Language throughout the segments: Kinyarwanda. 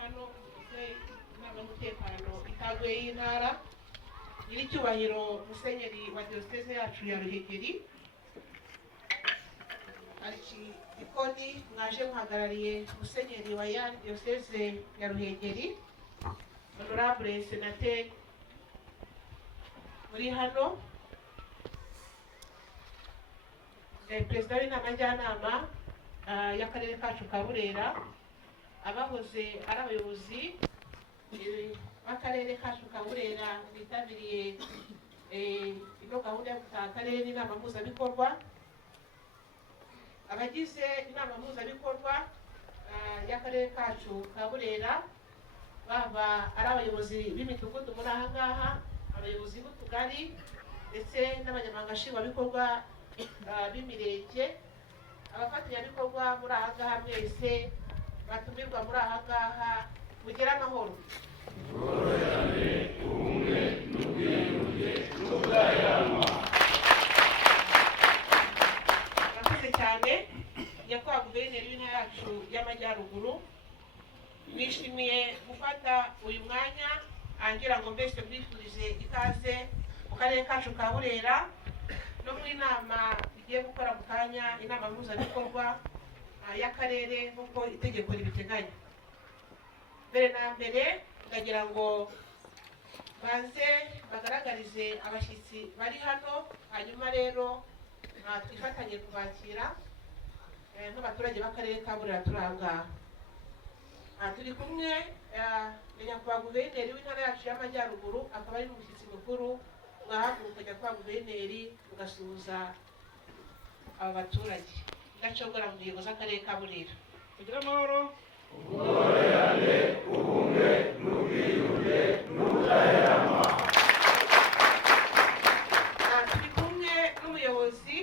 hano inama y'umutekano itaguye y'intara nyiricyubahiro musenyeri wa diyoseze yacu ya Ruhengeri ikoni mwaje muhagarariye musenyeri wa ya diyoseze ya Ruhengeri honorable senateri muri hano perezida w'inama njyanama y'akarere kacu ka Burera abahoze ari abayobozi b'akarere kacu ka Burera bitabiriye ino gahunda yo gutaha akarere n'inama mpuzabikorwa abagize inama mpuzabikorwa y'akarere kacu ka Burera baba ari abayobozi b'imidugudu muri aha ngaha abayobozi b'utugari ndetse n'abanyamabanga nshingwabikorwa b'imirenge abafatanyabikorwa muri aha ngaha mwese batumirwa muri aha ngaha mugire amahoro murakoze cyane nyakubahwa guverineri w'intara yacu y'amajyaruguru nishimiye gufata uyu mwanya angira ngo mbese mbifurize ikaze mu karere kacu ka Burera no mu inama igiye gukora mu kanya inama mpuzabikorwa y'akarere nk'uko itegeko ribiteganya. Mbere na mbere ndagira ngo baze bagaragarize abashyitsi bari hano hanyuma rero twifatanye kubakira nk'abaturage b'akarere ka Burera turi aha ngaha. Turi kumwe na nyakubahwa guverineri w'intara yacu y'amajyaruguru akaba ari n'umushyitsi mukuru mwahaguruka nyakubahwa guverineri mugasuhuza aba baturage ndacogora mu ngingo z'akarere ka Burera. Kugira amahoro ubworerane ubumwe n'ubwiyunge n'ubudaheranwa. Turi kumwe n'umuyobozi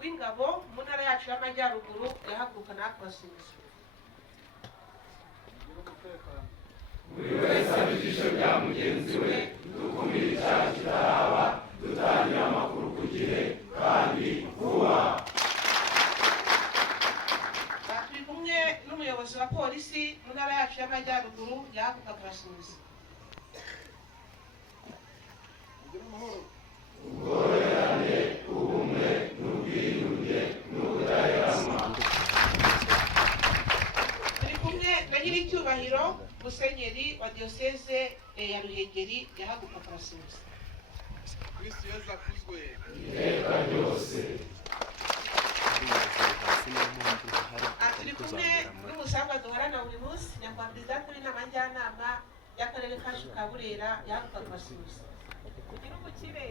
w'ingabo mu ntara yacu y'amajyaruguru yahaguruka nakubasuhuza. Buri wese abe ijisho rya mugenzi we dukumira icyaha kitaraba dutangira amakuru ku gihe kandi vuba. Turi kumwe n'umuyobozi wa polisi mu ntara yacu y'amajyaruguru yahaguruka kubasuhuza. Ubworerane ubumwe n'ubwiyunge n'ubudaheranwa. Turi kumwe na nyiricyubahiro musenyeri wa diyoseze ya Ruhengeri yahaguruka kubasuhuza. Kristo Yesu akuzwe iteka ryose. Turi kumwe n'umusangwa duhorana buri munsi nyakubahwa perezida w'inama njyanama y'akarere kacu ka Burera yahaguruka kubasuhuza. Kugira ubukire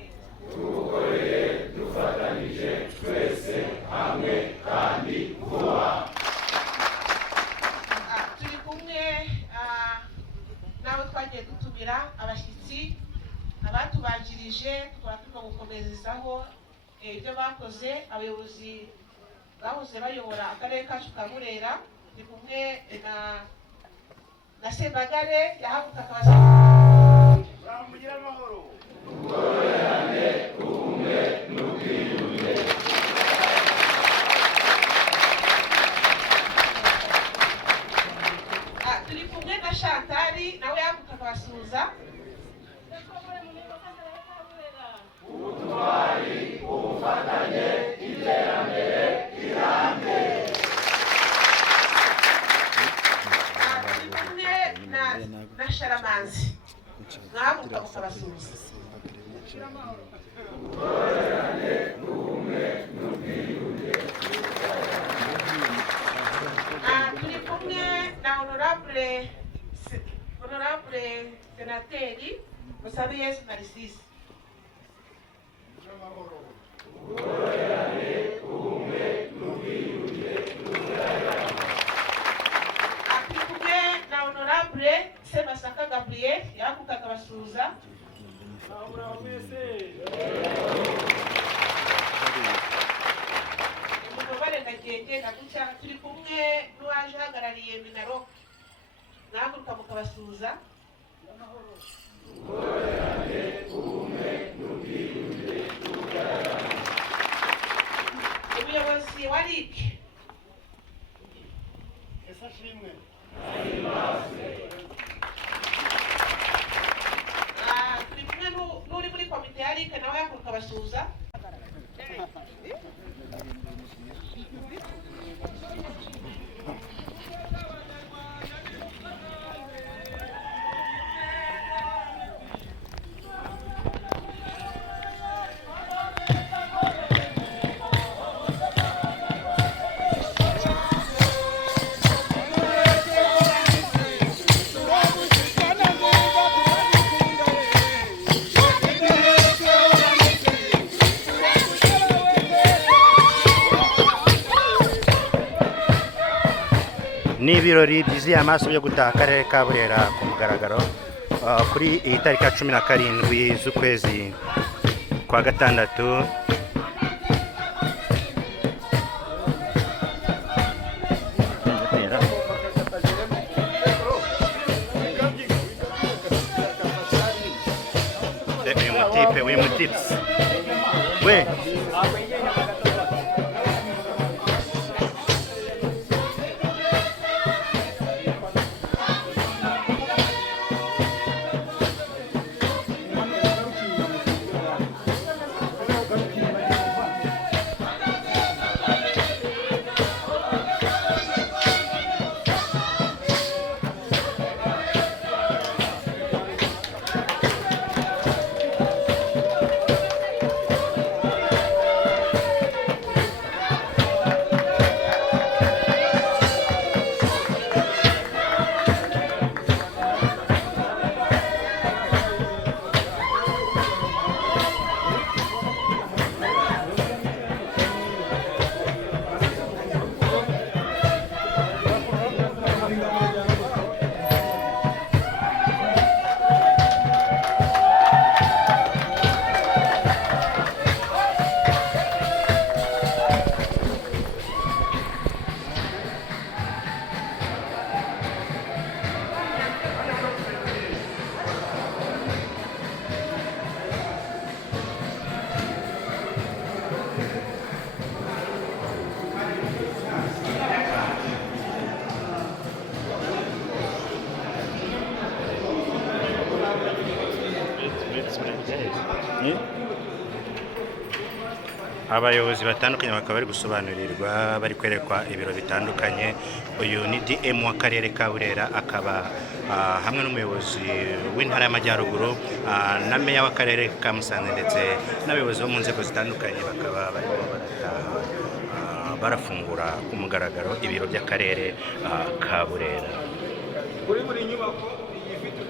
tubukorere dufatanyije twese hamwe kandi vuba. Turi kumwe n'abo twagiye dutumira abashyitsi abatubanjirije tukaba turimo gukomerezaho ibyo bakoze abayobozi bahoze bayobora akarere kacu ka Burera. Turi kumwe na Sebagare yahaguruka akabasuhuza. Mugire amahoro ubworerane ubumwe n'ubwiyunge. Turi kumwe na Shantari nawe yahaguruka akabasuhuza. Ubutwari ubufatanye iterambere rirambye. Turi kumwe na Sharamanzi mwahaguruka mukabasuhuza. Ubworerane ubumwe n'ubwiyunge. Turi kumwe na honorable senateri Musabiyezu Narcisse. Ubworerane ubumwe n'ubwiyunge n'ubudaheranwa. Turi kumwe na honorable Semasaka Gabriel yahaguruka akabasuhuza. Umugabane ndagende ndaguca. Turi kumwe n'uwaje uhagarariye Minaro mwahaguruka mukabasuhuza. Ubworerane ubumwe n'ubwiyunge n'ubudaheranwa. Umuyobozi wa RIC Esa shimwe. Ahimazwe. ibirori byuzuye amaso byo gutaha akarere ka Burera ku mugaragaro kuri iyi tariki ya 17 z'ukwezi kwa gatandatu. uyu mutipe we abayobozi batandukanye bakaba bari gusobanurirwa, bari kwerekwa ibiro bitandukanye. Uyu ni DM w'akarere ka Burera, akaba hamwe n'umuyobozi w'intara y'Amajyaruguru na meya w'akarere ka Musanze ndetse n'abayobozi bo mu nzego zitandukanye, bakaba barimo barafungura ku mugaragaro ibiro by'akarere ka Burera. Kuri buri nyubako ifite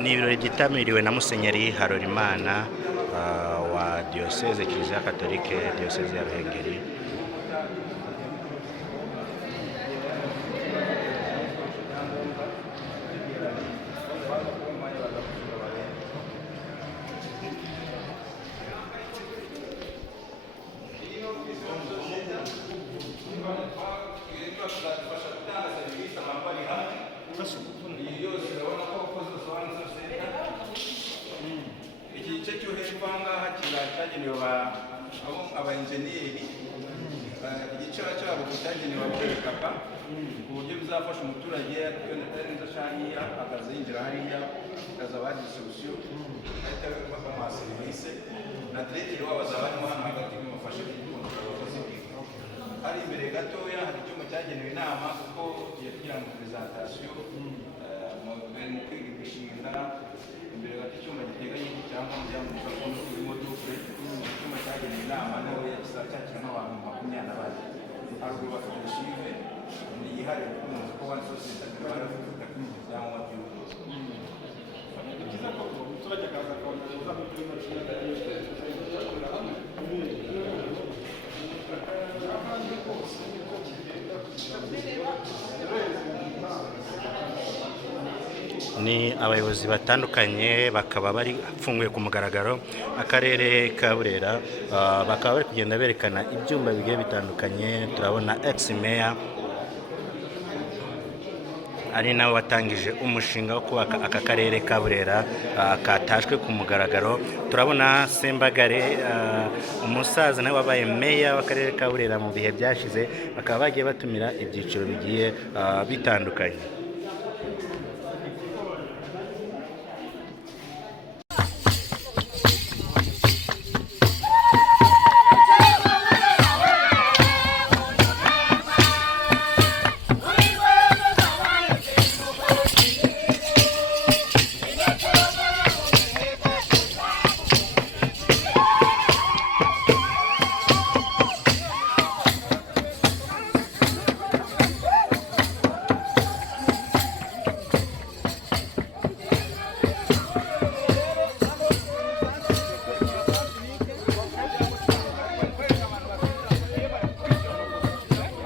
ni ibirori byitabiriwe na Musenyeri Harorimana wa Diocese Kiliziya Katolike Diocese ya Ruhengeri. igice cyo hepfo ngaha cyagenewe abainjeniyeri, igice cyabo cyagenewe abakapa ku buryo bizafasha umuturage atarenza hariya akaza yinjira hariya akaza abandi solution ahita bamuha serivisi na diregiteri wabo azaba arimo hano hagati bimufashe kubona abakozi. Hari imbere gatoya hari icyuma cyagenewe inama kuko tugiye kugira ngo presentation mu kwiga imishinga. Imbere gato icyuma giteganye cyangwa mu byambo bishobora kuba urimo dufure, icyuma cyagenewe inama ntoya cyakira nk'abantu 24. Haruguru bafite shive yihariye kuko ko one source cyangwa cyangwa by'ubuvuzi. Kiza ko umuturage akaza akabona uzamu kuri mashini ni abayobozi batandukanye, bakaba bari funguye ku mugaragaro akarere ka Burera, bakaba bari kugenda berekana ibyumba bigiye bitandukanye. Turabona ex mayor ari nawe watangije umushinga wo kubaka aka karere ka Burera katashwe ku mugaragaro. Turabona Sembagare, umusaza nawe wabaye meya w'akarere ka Burera mu bihe byashize, bakaba bagiye batumira ibyiciro bigiye bitandukanye.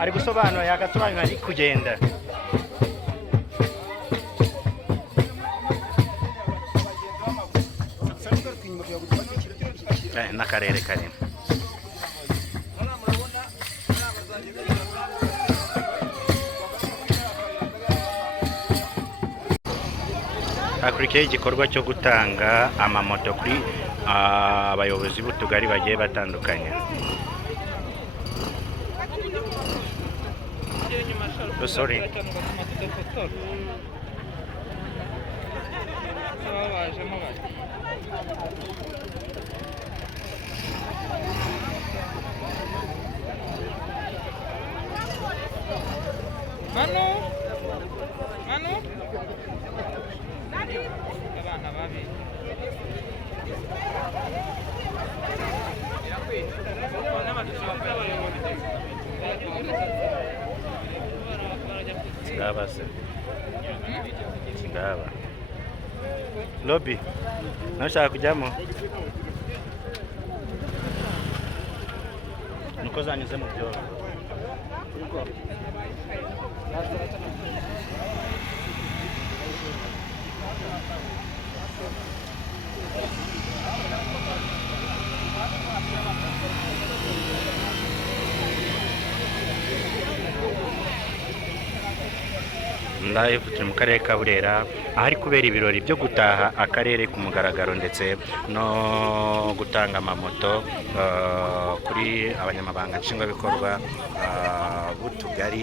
ari gusobanura yagasobanura ari kugenda. N'akarere karimo hakurikiyeho igikorwa cyo gutanga amamoto kuri abayobozi b'utugari bagiye batandukanye. Sorry. Manu? Abana babi. Sigaba se. Sigaba. Lobby. Nashaka kujyamo. Nuko zanyuze mu byobo. Live turi mu karere ka Burera ahari kubera ibirori byo gutaha akarere ku mugaragaro ndetse no gutanga amamoto kuri abanyamabanga nshingwabikorwa b'utugari.